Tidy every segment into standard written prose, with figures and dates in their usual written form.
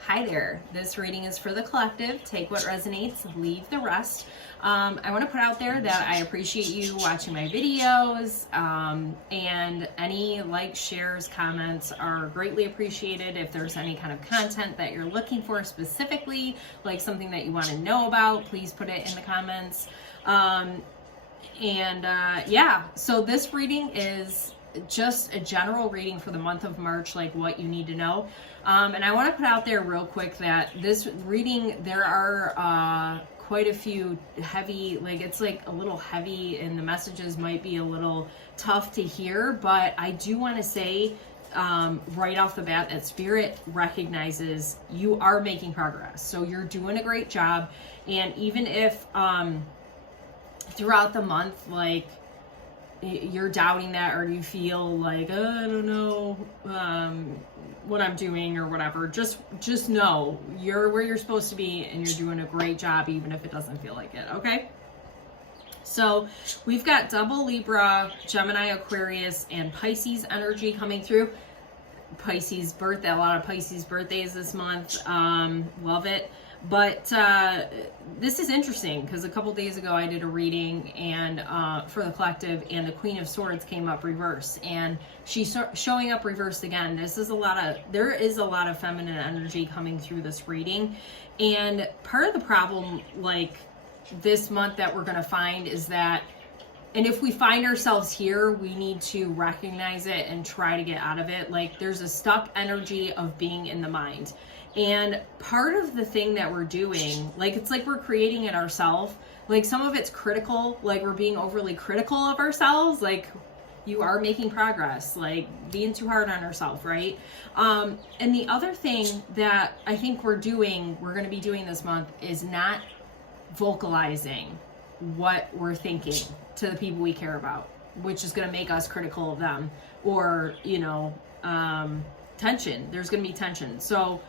Hi there. This reading is for the collective. Take what resonates, leave the rest. I want to put out there that I appreciate you watching my videos, and any likes, shares, comments are greatly appreciated. If there's any kind of content that you're looking for specifically, like something that you want to know about, please put it in the comments. Yeah, so this reading is just a general reading for the month of March, like what you need to know. And I want to put out there real quick that this reading, there are quite a few heavy, like it's like a little heavy and the messages might be a little tough to hear, but I do want to say right off the bat that Spirit recognizes you are making progress. So you're doing a great job. And even if throughout the month, like, you're doubting that, or you feel like, oh, I don't know what I'm doing or whatever, just know you're where you're supposed to be and you're doing a great job, even if it doesn't feel like it. Okay, so we've got double Libra, Gemini, Aquarius, and Pisces energy coming through. Pisces birthday, a lot of Pisces birthdays this month. Love it. But this is interesting because a couple days ago I did a reading and for the collective, and the Queen of Swords came up reverse, and she's showing up reversed again. There is a lot of feminine energy coming through this reading, and part of the problem, like this month, that we're going to find is that, and if we find ourselves here, we need to recognize it and try to get out of it. Like, there's a stuck energy of being in the mind. And part of the thing that we're doing, like, it's like we're creating it ourselves. Like, some of it's critical, like we're being overly critical of ourselves. Like, you are making progress, like being too hard on ourselves, right? And the other thing that I think we're going to be doing this month is not vocalizing what we're thinking to the people we care about, which is going to make us critical of them, or, you know, tension. There's going to be tension. So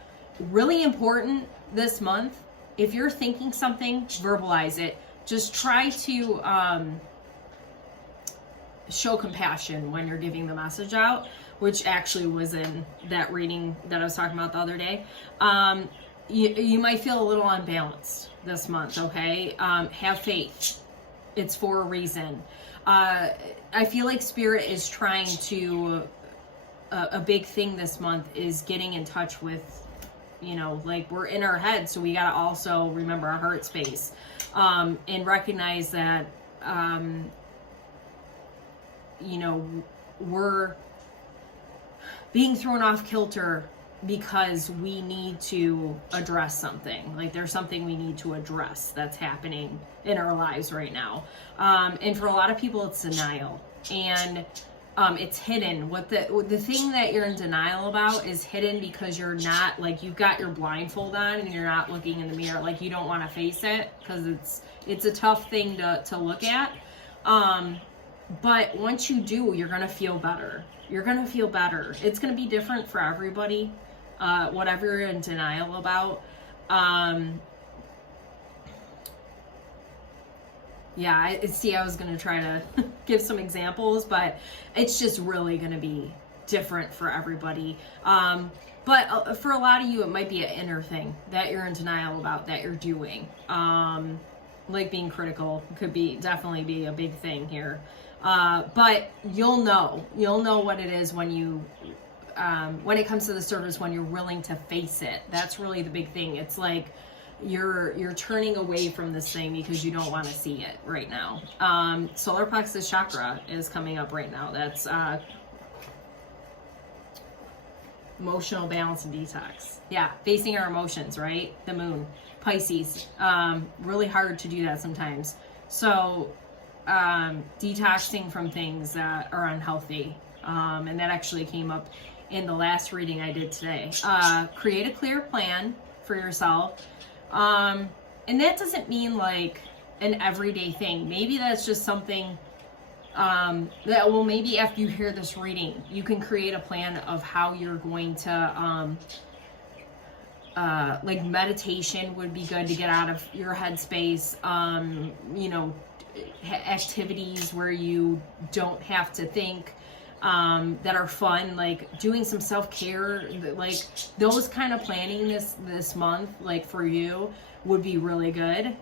really important this month, if you're thinking something, verbalize it. Just try to show compassion when you're giving the message out, which actually was in that reading that I was talking about the other day. You might feel a little unbalanced this month, okay? Have faith. It's for a reason. I feel like Spirit is trying to, a big thing this month is getting in touch with, you know, like, we're in our head, so we got to also remember our heart space, and recognize that, you know, we're being thrown off kilter because we need to address something. Like, there's something we need to address that's happening in our lives right now. And for a lot of people, it's denial. And it's hidden. What the thing that you're in denial about is hidden because you're not, like, you've got your blindfold on and you're not looking in the mirror. Like, you don't want to face it because it's a tough thing to look at. But once you do, you're going to feel better. You're going to feel better. It's going to be different for everybody, whatever you're in denial about. Yeah, I was going to try to give some examples, but it's just really going to be different for everybody. But for a lot of you, it might be an inner thing that you're in denial about, that you're doing. Like, being critical could definitely be a big thing here. But you'll know what it is when it comes to the surface, when you're willing to face it. That's really the big thing. It's like, you're turning away from this thing because you don't want to see it right now. Solar plexus chakra is coming up right now. That's emotional balance and detox. Yeah, facing our emotions, right? The moon, Pisces. Really hard to do that sometimes. So detoxing from things that are unhealthy. And that actually came up in the last reading I did today. Create a clear plan for yourself. And that doesn't mean like an everyday thing. Maybe that's just something that, well, maybe after you hear this reading, you can create a plan of how you're going to, like, meditation would be good to get out of your headspace. You know, activities where you don't have to think, that are fun, like doing some self-care, like those kind of planning this month, like for you, would be really good.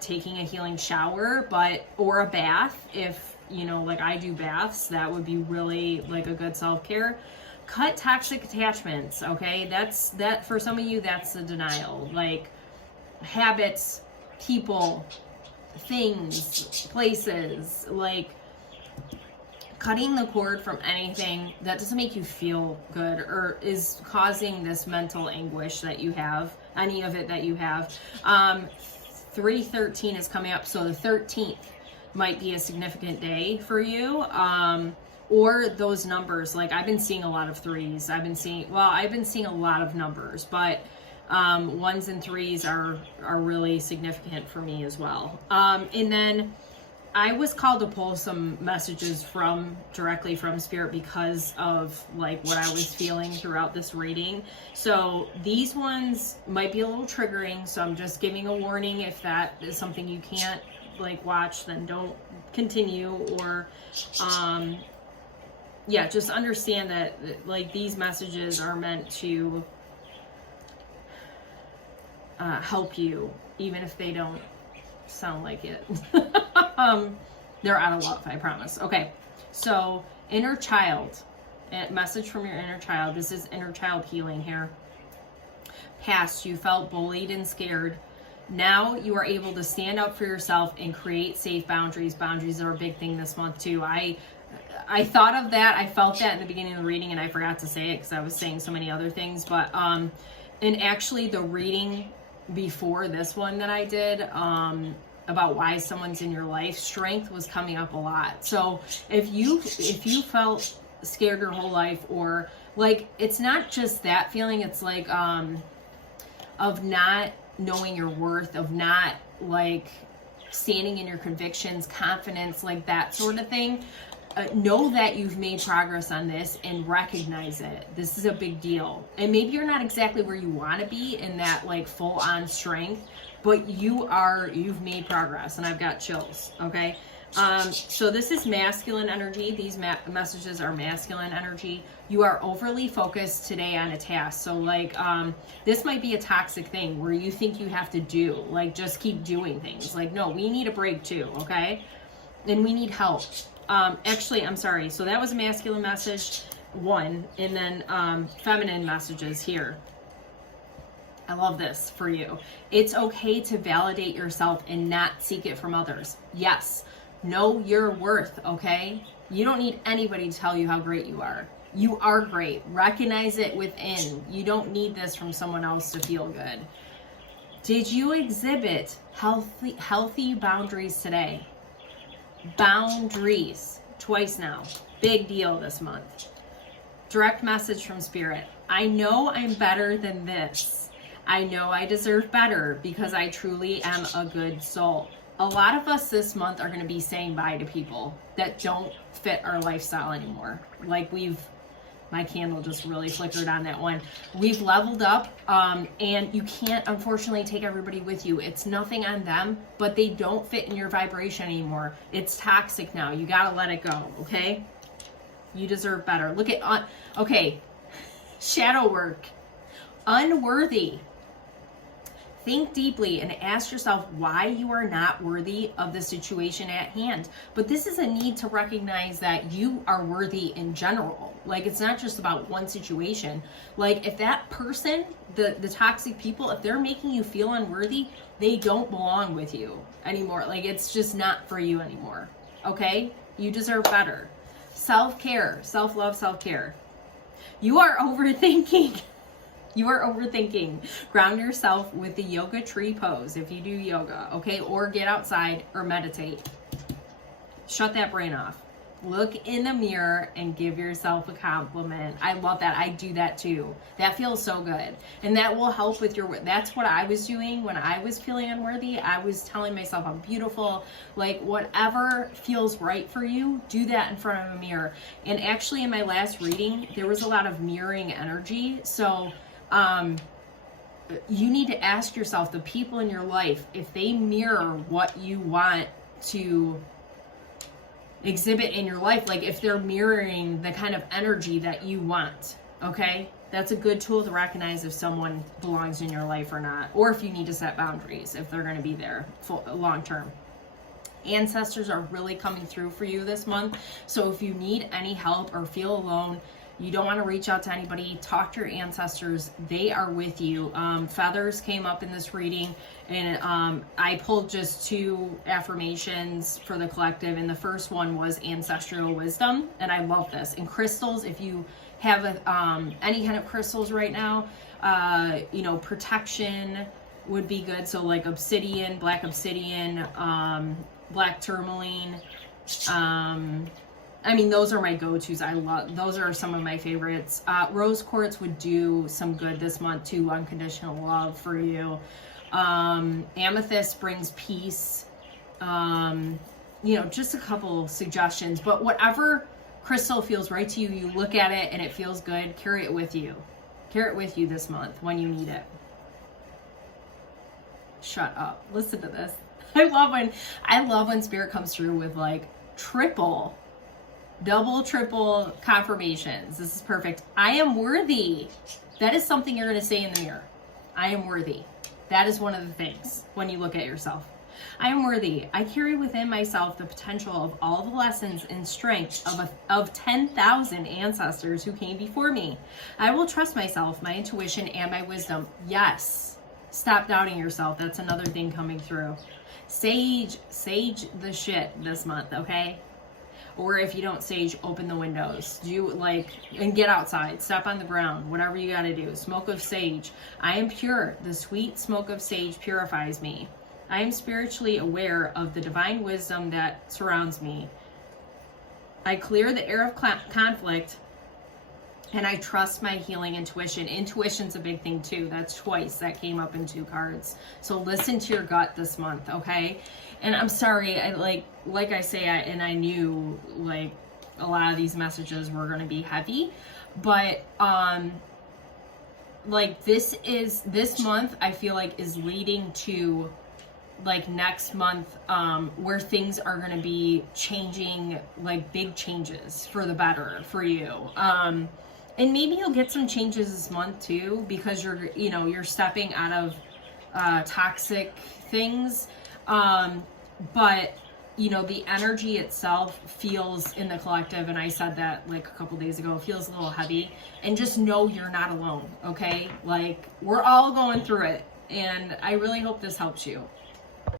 Taking a healing shower, or a bath, if you know, like I do baths, that would be really like a good self-care. Cut toxic attachments, okay? That for some of you, that's the denial, like habits, people, things, places, like cutting the cord from anything that doesn't make you feel good or is causing this mental anguish that you have, any of it that you have. 3/13 is coming up, so the 13th might be a significant day for you. Or those numbers, like I've been seeing a lot of threes. I've been seeing a lot of numbers, but ones and threes are really significant for me as well. And then I was called to pull some messages directly from Spirit because of like what I was feeling throughout this reading. So these ones might be a little triggering, so I'm just giving a warning. If that is something you can't like watch, then don't continue, or yeah, just understand that like these messages are meant to help you, even if they don't sound like it. They're out of love, I promise. Okay, so inner child, a message from your inner child. This is inner child healing here. Past, you felt bullied and scared. Now you are able to stand up for yourself and create safe boundaries. Boundaries are a big thing this month too. I thought of that. I felt that in the beginning of the reading, and I forgot to say it because I was saying so many other things. But and actually the reading before this one that I did, about why someone's in your life, strength was coming up a lot. So if you felt scared your whole life, or like, it's not just that feeling, it's like of not knowing your worth, of not like standing in your convictions, confidence, like that sort of thing. Know that you've made progress on this and recognize it. This is a big deal. And maybe you're not exactly where you want to be in that like full on strength, but you've made progress, and I've got chills. Okay. So this is masculine energy. These messages are masculine energy. You are overly focused today on a task. So like, this might be a toxic thing where you think you have to do, like, just keep doing things. Like, no, we need a break too. Okay. And we need help. Actually, I'm sorry. So that was a masculine message, one, and then feminine messages here. I love this for you. It's okay to validate yourself and not seek it from others. Yes. Know your worth, okay? You don't need anybody to tell you how great you are. You are great. Recognize it within. You don't need this from someone else to feel good. Did you exhibit healthy boundaries today? Boundaries. Twice now. Big deal this month. Direct message from Spirit. I know I'm better than this. I know I deserve better because I truly am a good soul. A lot of us this month are going to be saying bye to people that don't fit our lifestyle anymore. Like my candle just really flickered on that one. We've leveled up, and you can't unfortunately take everybody with you. It's nothing on them, but they don't fit in your vibration anymore. It's toxic now. You got to let it go. Okay. You deserve better. Look at, okay. Shadow work. Unworthy. Think deeply and ask yourself why you are not worthy of the situation at hand. But this is a need to recognize that you are worthy in general. Like, it's not just about one situation. Like, if that person, the toxic people, if they're making you feel unworthy, they don't belong with you anymore. Like, it's just not for you anymore. Okay? You deserve better. Self-care, self-love, self-care. You are overthinking. You are overthinking. Ground yourself with the yoga tree pose if you do yoga, okay? Or get outside or meditate. Shut that brain off. Look in the mirror and give yourself a compliment. I love that. I do that too. That feels so good. And that will help with your, that's what I was doing when I was feeling unworthy. I was telling myself I'm beautiful. Like, whatever feels right for you, do that in front of a mirror. And actually in my last reading, there was a lot of mirroring energy. So you need to ask yourself, the people in your life, if they mirror what you want to, exhibit in your life, like if they're mirroring the kind of energy that you want, okay? That's a good tool to recognize if someone belongs in your life or not, or if you need to set boundaries, if they're going to be there for long term. Ancestors are really coming through for you this month. So if you need any help or feel alone, you don't want to reach out to anybody, talk to your ancestors. They are with you. Feathers came up in this reading, and I pulled just 2 affirmations for the collective, and the first one was ancestral wisdom, and I love this. And crystals, if you have any kind of crystals right now, you know, protection would be good. So like obsidian, black tourmaline, I mean, those are my go-tos. Those are some of my favorites. Rose quartz would do some good this month too. Unconditional love for you. Amethyst brings peace. You know, just a couple suggestions, but whatever crystal feels right to you, you look at it and it feels good, carry it with you. Carry it with you this month when you need it. Shut up. Listen to this. I love when spirit comes through with like double, triple confirmations. This is perfect. I am worthy. That is something you're going to say in the mirror. I am worthy. That is one of the things when you look at yourself. I am worthy. I carry within myself the potential of all the lessons and strength of 10,000 ancestors who came before me. I will trust myself, my intuition, and my wisdom. Yes. Stop doubting yourself. That's another thing coming through. Sage the shit this month, okay? Or if you don't sage, open the windows. And get outside. Step on the ground. Whatever you gotta do. Smoke of sage. I am pure. The sweet smoke of sage purifies me. I am spiritually aware of the divine wisdom that surrounds me. I clear the air of conflict, and I trust my healing intuition. Intuition's a big thing too. That's twice. That came up in 2 cards. So listen to your gut this month, okay? And I'm sorry, like I say, I knew like a lot of these messages were going to be heavy, but like this month I feel like is leading to like next month where things are going to be changing, like big changes for the better for you. And maybe you'll get some changes this month too, because you're stepping out of toxic things. But you know, the energy itself feels in the collective, and I said that like a couple days ago, feels a little heavy. And just know you're not alone, okay? Like, we're all going through it, and I really hope this helps you.